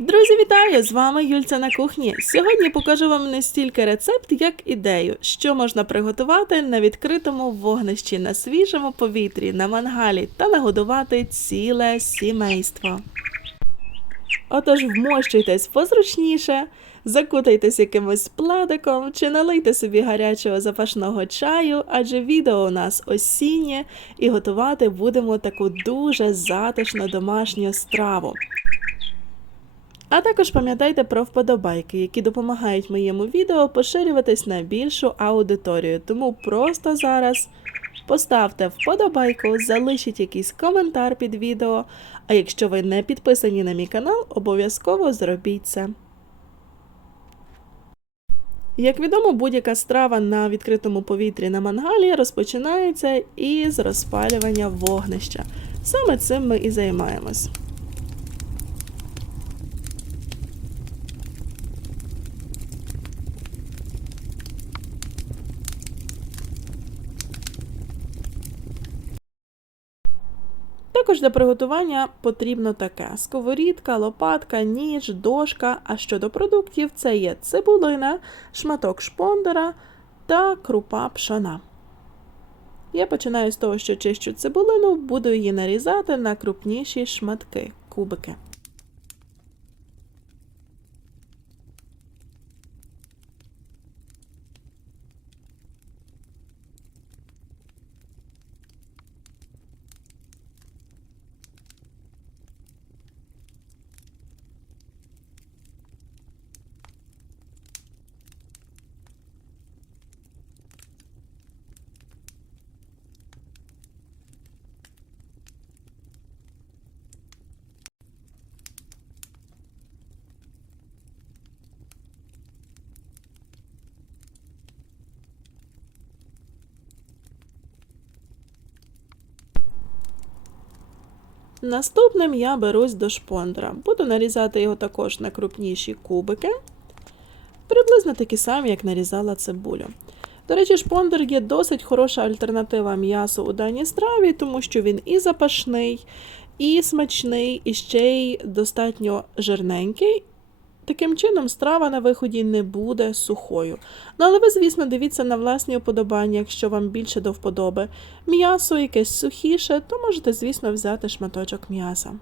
Друзі, вітаю! З вами Юльця на кухні. Сьогодні покажу вам не стільки рецепт, як ідею, що можна приготувати на відкритому вогнищі, на свіжому повітрі, на мангалі та нагодувати ціле сімейство. Отож, вмощуйтесь позручніше, закутайтесь якимось пледиком чи налийте собі гарячого запашного чаю, адже відео у нас осіннє і готувати будемо таку дуже затишну домашню страву. А також пам'ятайте про вподобайки, які допомагають моєму відео поширюватись на більшу аудиторію. Тому просто зараз поставте вподобайку, залишіть якийсь коментар під відео. А якщо ви не підписані на мій канал, обов'язково зробіть це. Як відомо, будь-яка страва на відкритому повітрі на мангалі розпочинається із розпалювання вогнища. Саме цим ми і займаємось. Також для приготування потрібно таке: сковорідка, лопатка, ніж, дошка. А щодо продуктів, це є цибулина, шматок шпондера та крупа пшона. Я починаю з того, що чищу цибулину, буду її нарізати на крупніші шматки, кубики. Наступним я берусь до шпондра. Буду нарізати його також на крупніші кубики, приблизно такі самі, як нарізала цибулю. До речі, шпондер є досить хороша альтернатива м'ясу у даній страві, тому що він і запашний, і смачний, і ще й достатньо жирненький. Таким чином, страва на виході не буде сухою. Ну, але ви, звісно, дивіться на власні уподобання, якщо вам більше до вподоби. М'ясо якесь сухіше, то можете, звісно, взяти шматочок м'яса.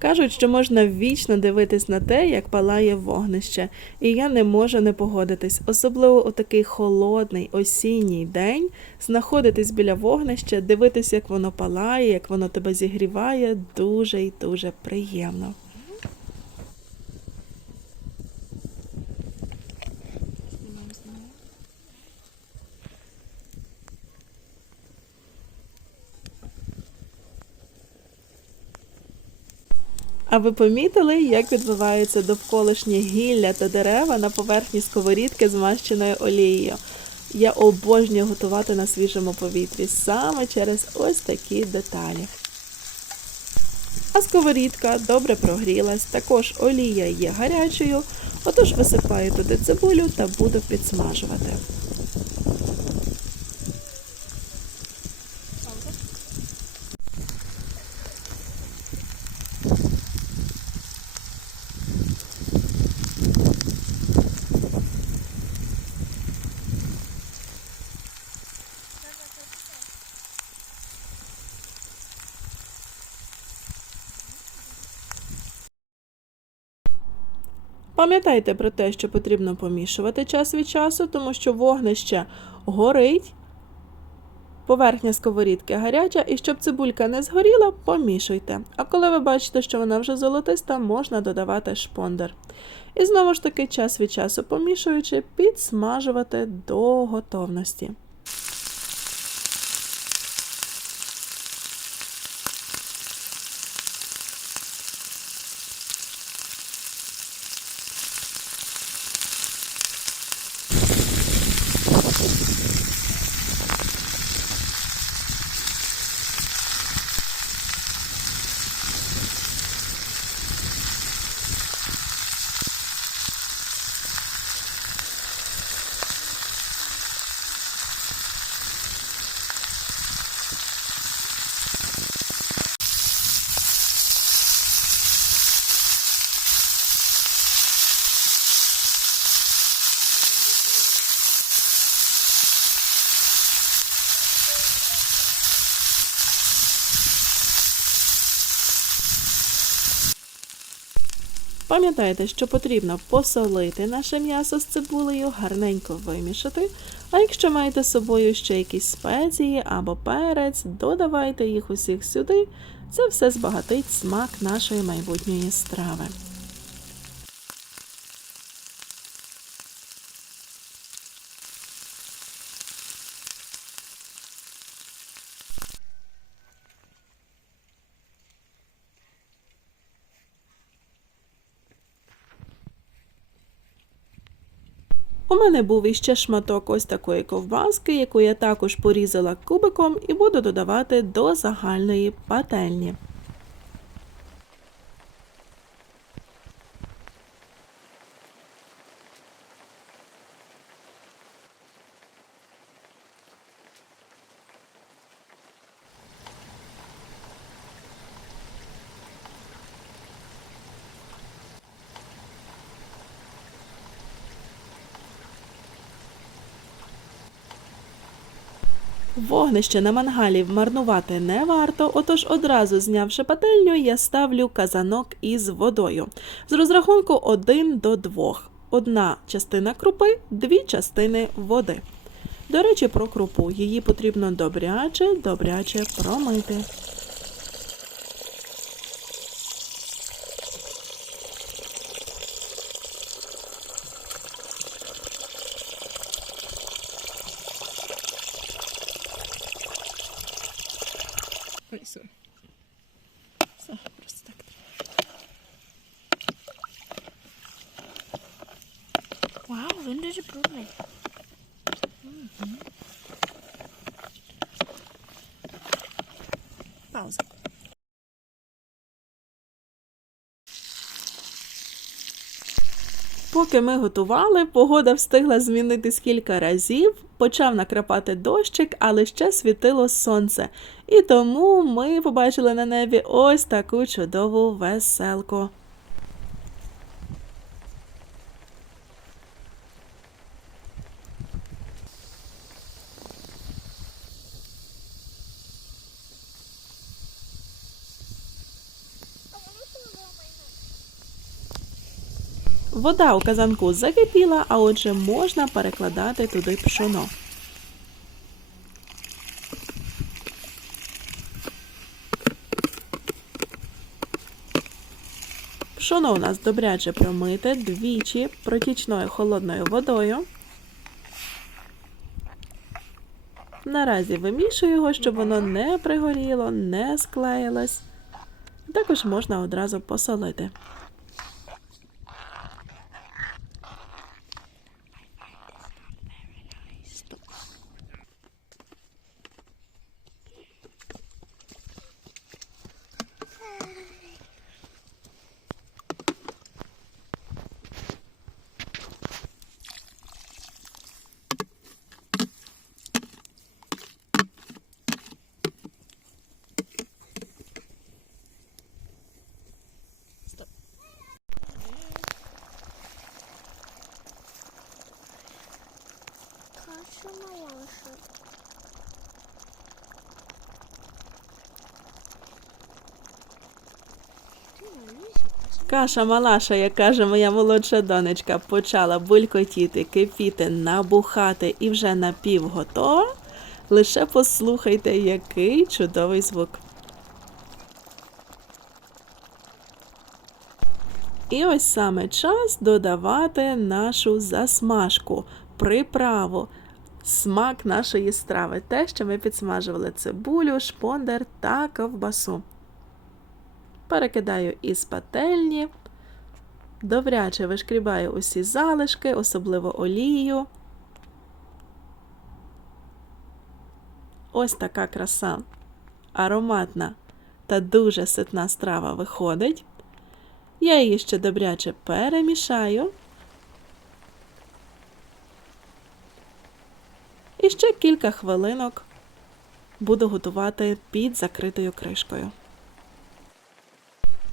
Кажуть, що можна вічно дивитись на те, як палає вогнище, і я не можу не погодитись, особливо у такий холодний осінній день, знаходитись біля вогнища, дивитись, як воно палає, як воно тебе зігріває, дуже і дуже приємно. А ви помітили, як відбувається довколишнє гілля та дерева на поверхні сковорідки змащеною олією? Я обожнюю готувати на свіжому повітрі саме через ось такі деталі. А сковорідка добре прогрілась, також олія є гарячою, отож висипаю туди цибулю та буду підсмажувати. Пам'ятайте про те, що потрібно помішувати час від часу, тому що вогнище горить, поверхня сковорідки гаряча, і щоб цибулька не згоріла, помішуйте. А коли ви бачите, що вона вже золотиста, можна додавати шпондер. І знову ж таки, час від часу помішуючи, підсмажувати до готовності. Пам'ятайте, що потрібно посолити наше м'ясо з цибулею, гарненько вимішати. А якщо маєте з собою ще якісь спеції або перець, додавайте їх усіх сюди. Це все збагатить смак нашої майбутньої страви. У мене був іще шматок ось такої ковбаски, яку я також порізала кубиком і буду додавати до загальної пательні. Вогнище на мангалі марнувати не варто, отож одразу знявши пательню, я ставлю казанок із водою з розрахунку 1 до 2. Одна частина крупи, дві частини води. До речі, про крупу. Її потрібно добряче, добряче промити. Ой. Все, просто так. Вау, він дуже брудний. Пауза. Поки ми готували, погода встигла змінитись кілька разів, почав накрапати дощик, але ще світило сонце. І тому ми побачили на небі ось таку чудову веселку. Вода у казанку закипіла, а отже можна перекладати туди пшоно. Пшоно у нас добряче промите двічі протічною холодною водою. Наразі вимішую його, щоб воно не пригоріло, не склеїлось. Також можна одразу посолити. Каша малаша. Каша малаша, як каже моя молодша донечка, почала булькотіти, кипіти, набухати і вже напівготова. Лише послухайте, який чудовий звук. І ось саме час додавати нашу засмажку, приправу, смак нашої страви. Те, що ми підсмажували цибулю, шпондер та ковбасу. Перекидаю із пательні, добряче вишкрібаю усі залишки, особливо олію. Ось така краса, ароматна та дуже ситна страва виходить. Я її ще добряче перемішаю. І ще кілька хвилинок буду готувати під закритою кришкою.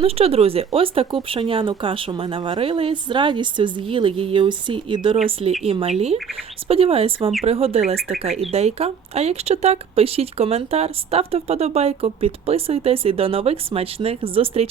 Ну що, друзі, ось таку пшоняну кашу ми наварили. З радістю з'їли її усі і дорослі, і малі. Сподіваюсь, вам пригодилась така ідейка. А якщо так, пишіть коментар, ставте вподобайку, підписуйтесь і до нових смачних зустрічей.